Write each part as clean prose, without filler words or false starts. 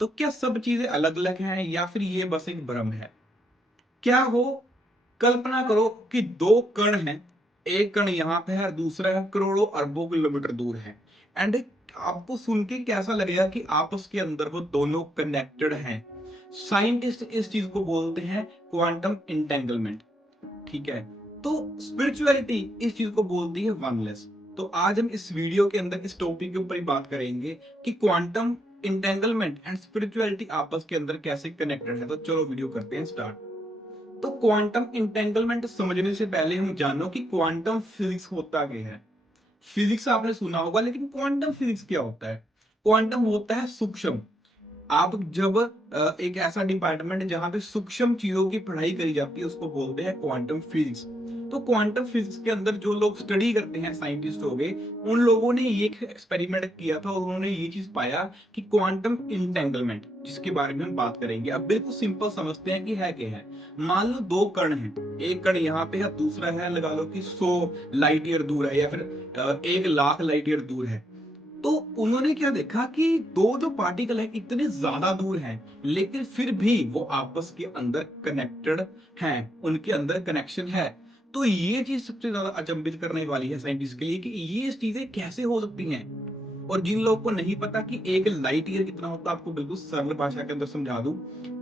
तो क्या सब चीजें अलग अलग हैं या फिर ये बस एक भ्रम है? क्या हो, कल्पना करो कि दो कण हैं। एक कण यहाँ पे है, दूसरा है करोड़ों अरबों किलोमीटर दूर है। एंड आपको सुन के कैसा लगेगा कि आपस के अंदर वो दोनों कनेक्टेड हैं। साइंटिस्ट इस चीज को बोलते हैं क्वांटम इंटेंगलमेंट। ठीक है। तो स्पिरिचुअलिटी इस चीज को बोलती है वनलेस। तो आज हम इस वीडियो के अंदर इस टॉपिक के ऊपर ही बात करेंगे कि क्वांटम इंटेंगलमेंट एंड स्पिरिचुअलिटी आपस के अंदर कैसे कनेक्टेड है। तो चलो वीडियो करते हैं स्टार्ट। तो क्वांटम इंटेंगलमेंट समझने से पहले हम जानो कि क्वांटम फिजिक्स होता क्या है। फिजिक्स आपने सुना होगा, लेकिन क्वांटम फिजिक्स क्या होता है? क्वांटम होता है सूक्ष्म। आप जब एक ऐसा डिपार्टमेंट जहां पे सूक्ष्म चीजों की पढ़ाई करी जाती है उसको बोलते हैं क्वांटम फिजिक्स। तो क्वांटम फिजिक्स के अंदर जो लोग स्टडी करते हैं, साइंटिस्ट हो गए, उन लोगों ने ये एक्सपेरिमेंट किया था और उन्होंने ये चीज पाया कि क्वांटम इंटेंगलमेंट, जिसके बारे में हम बात करेंगे, अब बिल्कुल सिंपल समझते हैं कि है क्या है। मान लो दो कण हैं, एक कण यहाँ पे है, दूसरा है लगा लो कि 100 लाइट ईयर दूर है या फिर 1 लाख लाइट ईयर दूर है। तो उन्होंने क्या देखा कि दो जो पार्टिकल है इतने ज्यादा दूर हैं, लेकिन फिर भी वो आपस के अंदर कनेक्टेड हैं, उनके अंदर कनेक्शन है। तो ये चीज सबसे ज्यादा अचंभित करने वाली है साइंटिस्ट के लिए कि ये चीजें कैसे हो सकती हैं। और जिन लोगों को नहीं पता कि एक लाइट ईयर कितना होता है, आपको बिल्कुल सरल भाषा के अंदर समझा दूं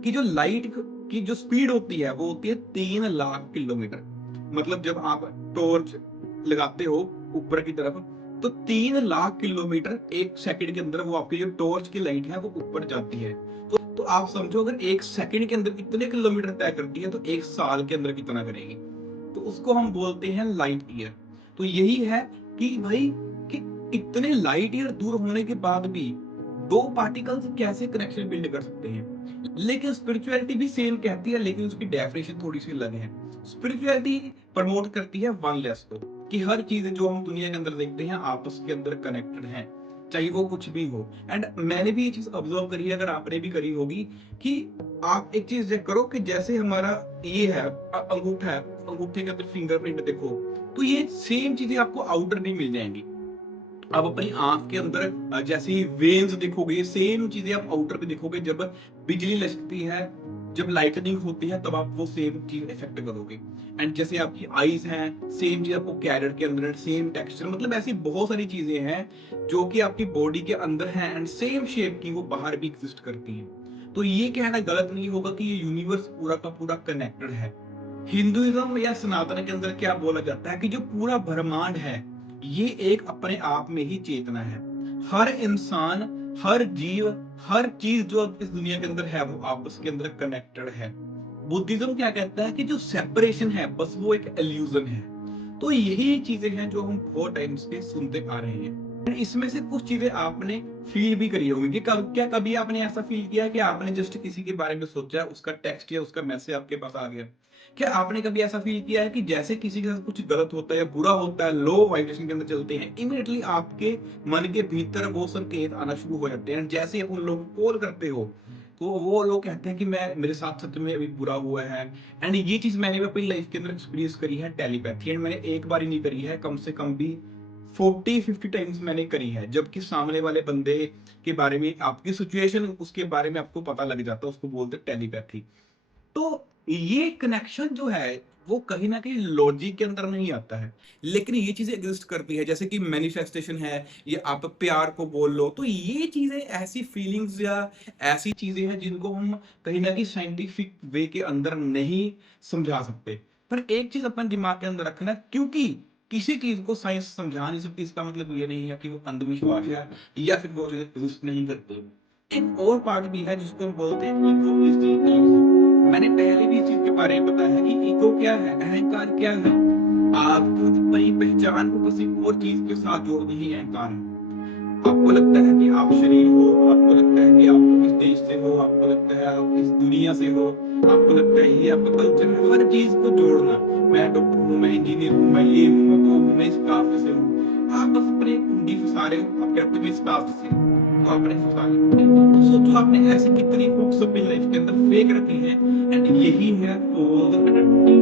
कि जो लाइट की जो स्पीड होती है वो होती है 3 लाख किलोमीटर। मतलब जब आप टॉर्च लगाते हो ऊपर की तरफ, तो 3 लाख किलोमीटर एक सेकंड के अंदर वो आपकी जो टॉर्च की लाइट है वो ऊपर जाती है। तो आप समझो, अगर एक सेकंड के अंदर इतने किलोमीटर तय करती है तो एक साल के अंदर कितना करेगी। तो उसको हम बोलते हैं लाइट ईयर। तो यही है कि भाई, कि इतने लाइट ईयर दूर होने के बाद भी दो पार्टिकल्स कैसे कनेक्शन बिल्ड कर सकते हैं। लेकिन स्पिरिचुअलिटी भी सेम कहती है, लेकिन उसकी डेफिनेशन थोड़ी सी अलग है। स्पिरिचुअलिटी प्रमोट करती है वनलेस को, कि हर चीज जो हम दुनिया के अंदर देखते हैं आपस के अंदर कनेक्टेड है, चाहे वो कुछ भी हो। एंड मैंने भी ये चीज ऑब्जर्व करी है, अगर आपने भी करी होगी, कि आप एक चीज चेक करो कि जैसे हमारा ये है अंगूठा है, अंगूठे के अंदर फिंगरप्रिंट देखो, तो ये सेम चीजें आपको आउटर नहीं मिल जाएंगी। आप अपनी आंख के अंदर जैसे ही वेन्स देखोगे, सेम चीजें आप आउटर पे देखोगे। जब बिजली लचकती है, जब लाइटनिंग होती है, तब आप वो सेम चीज इफेक्ट करोगे। एंड जैसे आपकी आईज हैं, सेम चीज आपको कैरेट के अंदर, सेम टेक्सचर, मतलब ऐसी बहुत सारी चीजें हैं जो कि आपकी बॉडी के अंदर हैं एंड सेम शेप की वो बाहर भी एग्जिस्ट करती हैं। तो ये कहना गलत नहीं होगा कि ये यूनिवर्स पूरा का पूरा कनेक्टेड है। हिंदुइज्म या सनातन के अंदर क्या बोला जाता है कि जो पूरा ब्रह्मांड है, ये एक अपने आप में ही चेतना है। हर इंसान, हर जीव, हर चीज जो इस दुनिया के अंदर है वो आपस के अंदर कनेक्टेड है। बुद्धिज्म क्या कहता है कि जो सेपरेशन है बस वो एक इल्यूजन है। तो यही चीजें हैं जो हम बहुत टाइम से सुनते आ रहे हैं। इसमें से कुछ चीजें आपने फील भी करी होंगी कि क्या कभी आपने ऐसा फील किया कि आपने जस्ट किसी के बारे में सोचा, उसका टेक्स्ट या उसका मैसेज आपके पास आ गया। क्या आपने कभी ऐसा फील किया है कि जैसे किसी के साथ कुछ गलत होता है या बुरा होता है, लो वाइब्रेशन के अंदर चलते हैं, इमीडिएटली आपके मन के भीतर वो संकेत आना शुरू हो जाते हैं। जैसे आप उन लोगों को कॉल करते हो तो वो लोग कहते हैं कि मैं, मेरे साथ सच में अभी बुरा हुआ है। एंड ये चीज मैंने भी अपनी लाइफ के अंदर एक्सपीरियंस करी है, टेलीपैथी। एंड मैंने एक बार ही नहीं करी है, कम से कम भी 40-50 टाइम्स मैंने करी है, जबकि सामने वाले बंदे के बारे में, आपकी सिचुएशन उसके बारे में आपको पता लग जाता है, उसको बोलते हैं टेलीपैथी। तो ये कनेक्शन जो है वो कहीं ना कहीं लॉजिक के अंदर नहीं आता है, लेकिन ये चीजें एग्जिस्ट करती है, जैसे कि मैनिफेस्टेशन है, ये आप प्यार को बोल लो। तो ये चीजें ऐसी फीलिंग्स या ऐसी चीजें हैं जिनको हम कहीं ना कहीं साइंटिफिक वे के अंदर नहीं समझा सकते। पर एक चीज अपने दिमाग के अंदर रखना, क्योंकि किसी चीज को साइंस समझा नहीं सकती इसका मतलब ये नहीं है कि वो अंधविश्वास है या फिर वो चीजें एग्जिस्ट नहीं करती। एक और पार्ट भी है जिसको हम बोलते हैं ईगो इज द इल्यूजन। मैंने पहले भी इस चीज के बारे में बताया है कि ईगो क्या है, अहंकार क्या है। आपको अपनी पहचान को किसी और चीज के साथ जोड़ना ही अहंकार है। आपको लगता है कि आप शरीफ हो, आपको लगता है कि आप किस देश से हो, आपको लगता है आप किस दुनिया से हो, आपको लगता है ये आपका कल्चर है, हर चीज को जोड़ना। मैं डॉक्टर हूँ, मैं इंजीनियर हूँ, मैं ये हूँ, मैं वो हूँ, मैं इस कास्ट से हूँ। आप बस अपने कुंडी फंसा रहे हो, आप कहते हो मैं इस कास्ट से हूँ, तो आपने फंसा ली कुंडी। तो सोचो आपने ऐसी कितनी हुक्स अपनी लाइफ के अंदर फेक रखी है। एंड यही है फॉल्स आइडेंटिटी।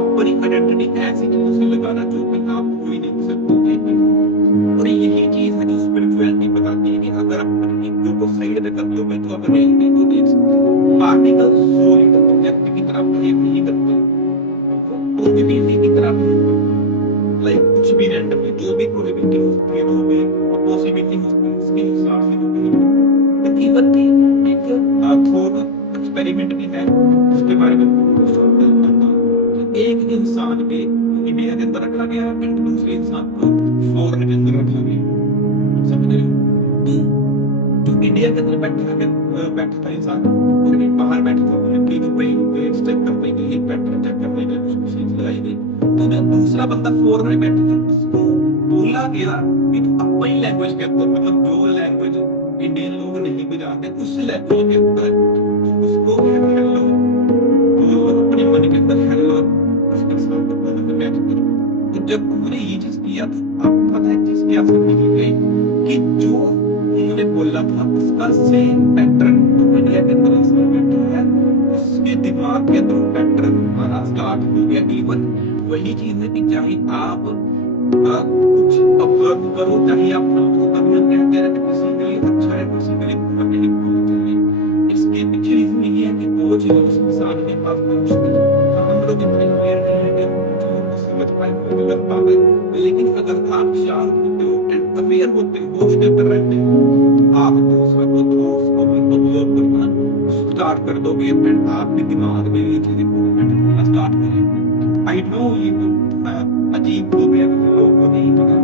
अपनी आइडेंटिटी ऐसी चीजों से लगाना जो कि आप हो ही नहीं सकते, लेकिन हो। और यही चीज है जो स्पिरिचुअलिटी बताती है कि अगर आप अपनी ईगो को साइड पे कर दोगे तो आप को देख सकते। पार्टिकल सॉलिड ऑब्जेक्ट की तरफ बिहेव नहीं करते, पॉजिटिविटी की तरफ, लाइक कुछ भी रैंडमली जो भी प्रोबेबिलिटी होती है, जो भी पॉसिबिलिटी होती है, उसके हिसाब से वो बिहेव करते। तो इवन एक थोड़ा एक्सपेरिमेंट भी है, उसके बारे में बताता हूँ। एक इंसान के इंडिया के अंदर रखा गया एंड दूसरे इंसान को फॉरेन के अंदर रखा गया, समझ रहे हो? तो जो इंडिया के अंदर बैठा था इंसान, और भी बाहर बैठा था, उनकी जो ब्रेन वेव्स चेक करने के लिए, पैटर्न चेक करने के लिए कुछ मशीन लगाई गई। तो जो दूसरा बंदा फॉरेन में बैठा था, उसको बोला गया कि तू अपनी लैंग्वेज के अंदर, मतलब जो लैंग्वेज इंडियन लोग नहीं भी जानते, उस लैंग्वेज के अंदर उसको हेलो बोलो, अपने मन के अंदर हेलो उसके साथ मैच करो। तो जब उन्होंने ये चीज किया, तो आपको पता है चीज क्या समझ गई कि जो उन्होंने बोला था उसका सेम पैटर्न जो इंडिया के अंदर इंसान बैठा है, उसके दिमाग के अंदर वो पैटर्न हमारा स्टार्ट हो गया। इवन वही चीज है कि चाहे आप कुछ ऑब्जर्व करो, चाहे आप ना करो, तभी हम कहते हैं कि किसी के लिए अच्छा है, किसी के लिए बुरा नहीं बोलना चाहिए। इसके पीछे रीजन ये है कि वो चीज उस इंसान के पास पहुंचती है। हम लोग इतने अवेयर नहीं है कि हम चीजों को समझ पाए, वो कर पाए। लेकिन अगर आप शांत होते हो एंड अवेयर होते हो, होश के अंदर रहते हो, आप दूसरों को थॉट्स को भी ऑब्जर्व करना स्टार्ट कर दोगे एंड आपके दिमाग में ये चीजें फॉर्मेट होना स्टार्ट करेंगी। आई नो ये तो अजीब हो गया, लोगों को नहीं पता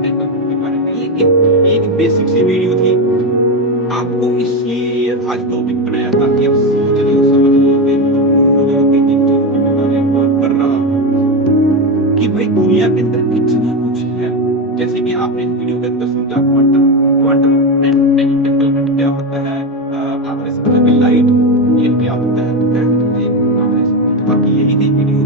के बारे में, लेकिन एक बेसिक सी वीडियो थी। आपको इसलिए आज टॉपिक बनाया ताकि आप सोच रहे हो, समझ रहे हो, महसूस हो कि जिन चीजों के बारे में बात कर रहा हूँ, कि भाई दुनिया के अंदर कितना कुछ है। जैसे कि आपने इस वीडियो के अंदर समझा क्वांटम क्वांटम एंटेंगलमेंट क्या होता है, आपने समझा कि लाइट ये क्या होता है, आपने बाकी यही थी वीडियो।